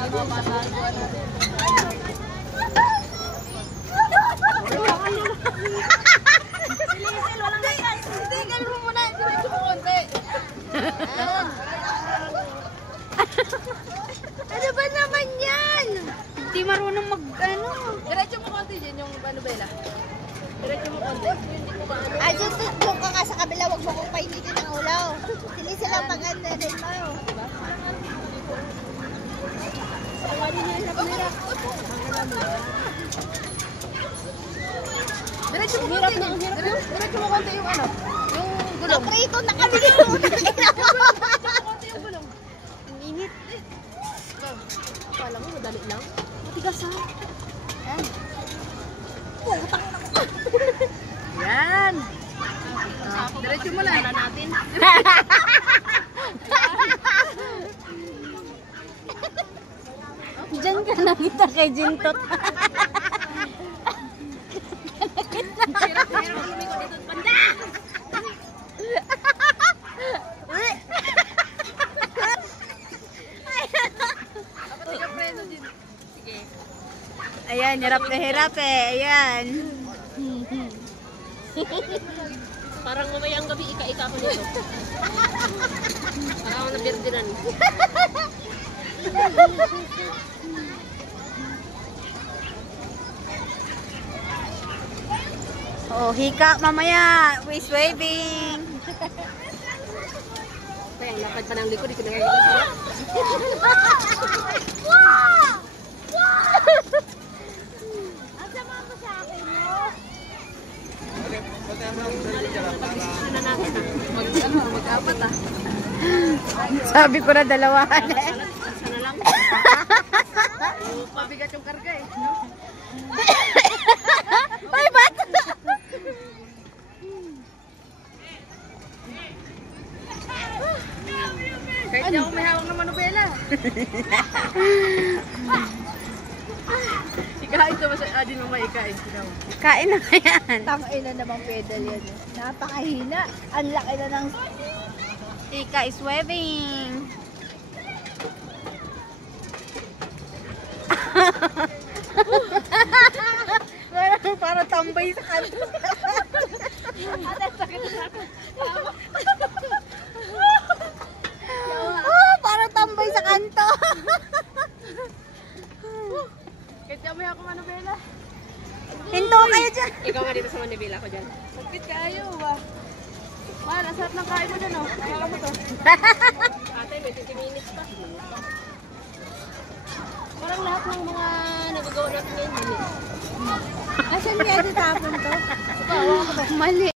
Ano ba naman yan? Hindi marunong mag-ano. Diretso mo konti dyan yung Bella. Diretso mo konti. Ay, doon ka nga sa kabila, wag mo kong painitin ang ulaw. Sili silang maganda din mo. Diretso mo konti. Diretso mo konti yung ano. Yung gulong. Naprito na kami dito. Diretso mo konti yung gulong. Ang init. Akala mo, madali lang. Matigas ha. Yan. Putang na. Yan. Diretso mo lang. Natin. Diyan ka nakita kay Jintot. Hirap lumiko dito. Banda! Sige. Ayan, hirap na hirap eh. Ayan. Parang mamayang gabi, ika-ika ko nito. Parang ako nabirdinan. Oh, hika mamaya. Waist waving. Kaya ang lapad pa ng likod, di ko nakikita. Wow! Ang sama mo sa akin, no? Ano na natin mag-apat ah. Sabi ko na dalawahan eh. Sana lang. Pabigat yung karga eh. Ay, ba't? Kahit di ako may hawak ng manubela. Ikain ito, din mo maikain. Kain na yan. Tangina namang pedal yan. Napakahina. Ang laki na ng... Hika is waving. Para tambay sa kanto. Para tambay sa kanto. Kahit di ako may hawak ng manubela. Hinto kayo dyan. Ikaw nga dito sa manubela ko dyan. Sakit kayo ba? Mahal, ang sarap ng kain mo dyan oh. Kaya mo to. Ate, may 20 minutes pa. Parang lahat ng mga nagagawa natin ngayon. Asan kaya tatapon to? Mali.